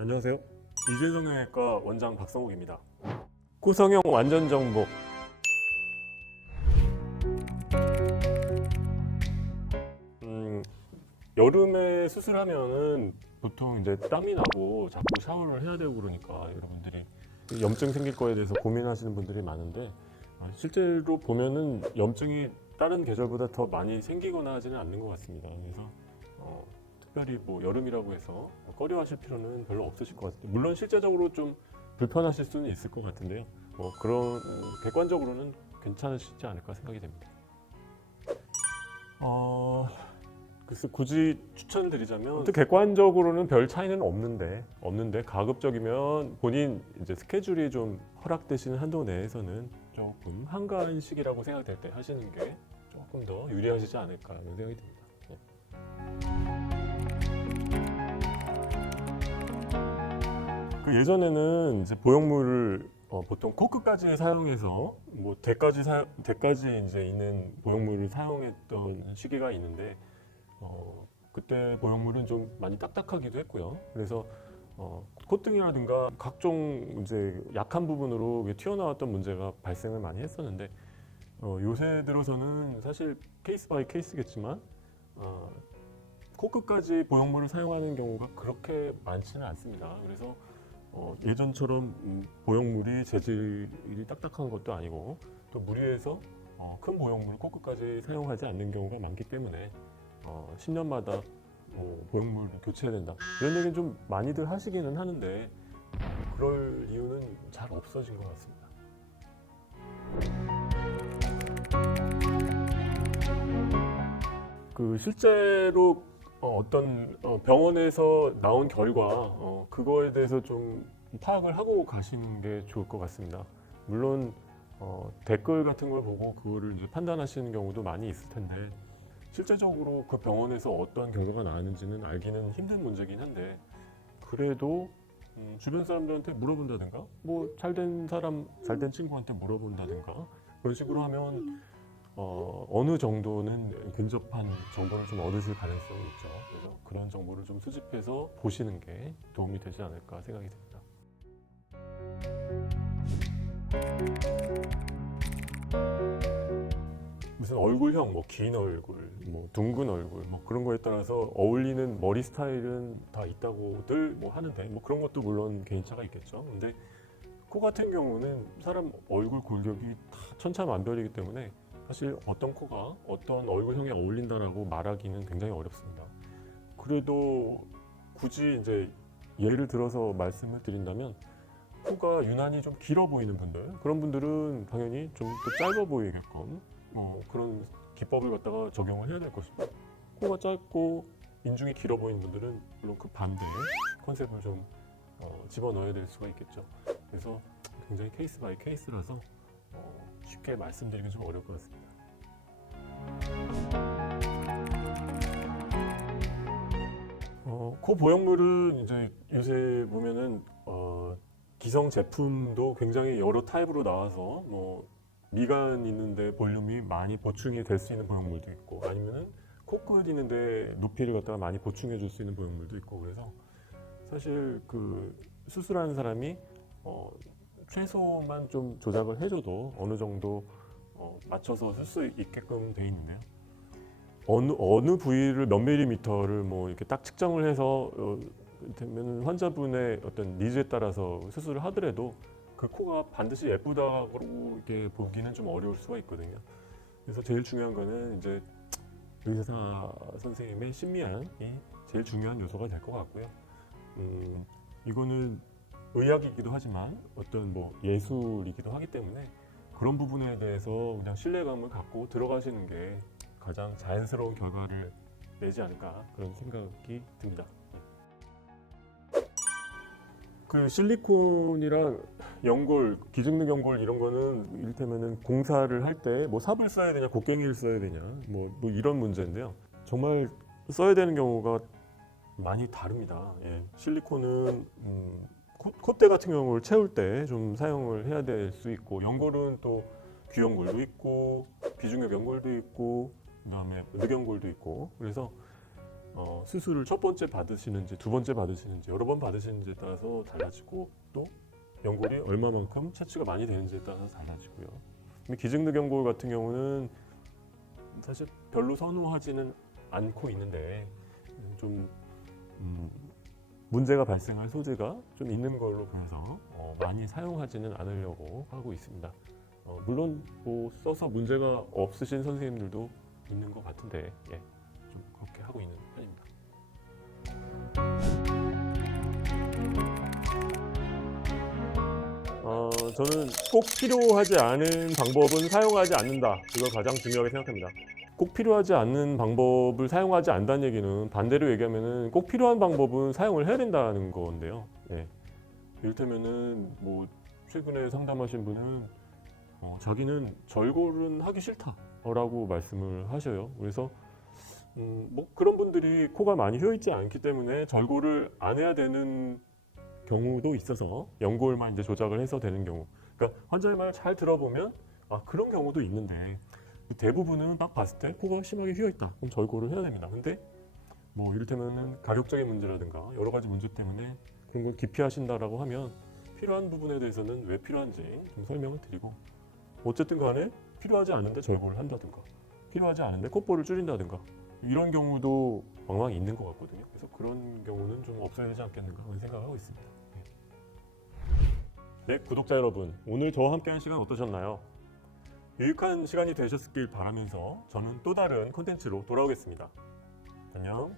안녕하세요. 이재성형외과 원장 박성욱입니다. 코성형 완전 정복. 여름에 수술하면은 보통 이제 땀이 나고 자꾸 샤워를 해야 되고 그러니까 여러분들이 염증 생길 거에 대해서 고민하시는 분들이 많은데 실제로 보면은 염증이 다른 계절보다 더 많이 생기거나 하지는 않는 것 같습니다. 그래서 특별히 뭐 여름이라고 해서 꺼려하실 필요는 별로 없으실 것 같아요. 물론 실제적으로 좀 불편하실 수는 있을 것 같은데요. 뭐 그런 객관적으로는 괜찮으시지 않을까 생각이 됩니다. 그래서 굳이 추천을 드리자면 객관적으로는 별 차이는 없는데 가급적이면 본인 이제 스케줄이 좀 허락되시는 한도 내에서는 조금 한가한 시기라고 생각될 때 하시는 게 조금 더 유리하시지 않을까 하는 생각이 듭니다. 그 예전에는 이제 보형물을 보통 코끝까지 사용해서 뭐 대까지 이제 있는 보형물을 사용했던 시기가 있는데 그때 보형물은 좀 많이 딱딱하기도 했고요. 그래서 콧등이라든가 각종 이제 약한 부분으로 튀어나왔던 문제가 발생을 많이 했었는데 요새 들어서는 사실 케이스 바이 케이스겠지만 코끝까지 보형물을 사용하는 경우가 그렇게 많지는 않습니다. 그래서 예전처럼 보형물이 재질이 딱딱한 것도 아니고 또 무리해서 큰 보형물을 코끝까지 사용하지 않는 경우가 많기 때문에 10년마다 보형물을 교체해야 된다 이런 얘기는 좀 많이들 하시기는 하는데 그럴 이유는 잘 없어진 것 같습니다. 그 실제로 어떤 병원에서 나온 결과 그거에 대해서 좀 파악을 하고 가시는 게 좋을 것 같습니다. 물론 댓글 같은 걸 보고 그거를 이제 판단하시는 경우도 많이 있을 텐데 실제적으로 그 병원에서 어떤 결과가 나왔는지는 알기는 힘든 문제긴 한데 그래도 주변 사람들한테 물어본다든가 뭐 잘된 사람, 잘된 친구한테 물어본다든가 그런 식으로 하면 어느 정도는 근접한 정보를 좀 얻으실 가능성이 있죠. 그래서 그런 정보를 좀 수집해서 보시는 게 도움이 되지 않을까 생각이 듭니다. 무슨 얼굴형, 뭐 긴 얼굴, 뭐 둥근 얼굴, 뭐 그런 거에 따라서 어울리는 머리 스타일은 다 있다고들 뭐 하는데 뭐 그런 것도 물론 개인차가 있겠죠. 근데 코 같은 경우는 사람 얼굴 골격이 다 천차만별이기 때문에 사실 어떤 코가 어떤 얼굴형에 어울린다라고 말하기는 굉장히 어렵습니다. 그래도 굳이 이제 예를 들어서 말씀을 드린다면 코가 유난히 좀 길어 보이는 분들 그런 분들은 당연히 좀 더 짧아 보이게끔 그런 기법을 갖다가 적용을 해야 될 것입니다. 코가 짧고 인중이 길어 보이는 분들은 물론 그 반대의 컨셉을 좀 집어넣어야 될 수가 있겠죠. 그래서 굉장히 케이스 바이 케이스라서 쉽게 말씀드리기 좀 어려울 것 같습니다. 코 보형물은 이제 요새 보면은 기성 제품도 굉장히 여러 타입으로 나와서 뭐 미간 있는데 볼륨이 많이 보충이 될 수 있는 보형물도 있고 아니면은 코끝 있는데 높이를 갖다가 많이 보충해 줄 수 있는 보형물도 있고 그래서 사실 그 수술하는 사람이 최소만 좀 조작을 해줘도 어느 정도 맞춰서 쓸 수 있게끔 돼 있는데요. 어느 부위를 몇 밀리미터를 뭐 이렇게 딱 측정을 해서 되면 환자분의 어떤 니즈에 따라서 수술을 하더라도 그 코가 반드시 예쁘다고 이렇게 보기는 좀 어려울 수가 있거든요. 그래서 제일 중요한 거는 이제 의사 선생님의 심미안이 제일 중요한 요소가 될 것 같고요. 이거는 의학이기도 하지만 어떤 뭐 예술이기도 하기 때문에 그런 부분에 대해서 그냥 신뢰감을 갖고 들어가시는 게 가장 자연스러운 결과를 내지 않을까 그런 생각이 듭니다. 그 실리콘이랑 연골, 기증능 연골 이런 거는 이를테면은 공사를 할 때 뭐 삽을 써야 되냐, 곡괭이를 써야 되냐, 뭐 이런 문제인데요. 정말 써야 되는 경우가 많이 다릅니다. 예. 실리콘은 콧대 같은 경우를 채울 때 좀 사용을 해야 될 수 있고 연골은 또 귀연골도 있고 비중격 연골도 있고 그다음에 늑연골도 있고 그래서 수술을 첫 번째 받으시는지 두 번째 받으시는지 여러 번 받으시는지에 따라서 달라지고 또 연골이 얼마만큼 채취가 많이 되는지에 따라서 달라지고요. 기증득 연골 같은 경우는 사실 별로 선호하지는 않고 있는데 좀 문제가 발생할 소지가 좀 있는 걸로 보여서 많이 사용하지는 않으려고 하고 있습니다. 물론 뭐 써서 문제가 없으신 선생님들도 있는 것 같은데 좀 그렇게 하고 있는 편입니다. 저는 꼭 필요하지 않은 방법은 사용하지 않는다. 이걸 가장 중요하게 생각합니다. 꼭 필요하지 않는 방법을 사용하지 않는다는 얘기는 반대로 얘기하면은 꼭 필요한 방법은 사용을 해야 된다는 건데요. 이를테면은 뭐 최근에 상담하신 분은 자기는 절골은 하기 싫다라고 말씀을 하셔요. 그래서 뭐 그런 분들이 코가 많이 휘어 있지 않기 때문에 절골을 안 해야 되는 경우도 있어서 연골만 이제 조작을 해서 되는 경우. 그러니까 환자의 말을 잘 들어보면 그런 경우도 있는데 대부분은 딱 봤을 때 코가 심하게 휘어 있다. 그럼 절골을 해야 됩니다. 근데 뭐 이를테면은 가격적인 문제라든가 여러 가지 문제 때문에 그런 걸 기피하신다라고 하면 필요한 부분에 대해서는 왜 필요한지 좀 설명을 드리고 어쨌든 간에 필요하지 않은데 절골을 한다든가 필요하지 않은데 콧볼을 줄인다든가 이런 경우도 왕왕 있는 것 같거든요. 그래서 그런 경우는 좀 없어야 되지 않겠는가 하는 생각을 하고 있습니다. 네, 구독자 여러분, 오늘 저와 함께한 시간 어떠셨나요? 유익한 시간이 되셨길 바라면서 저는 또 다른 콘텐츠로 돌아오겠습니다. 안녕.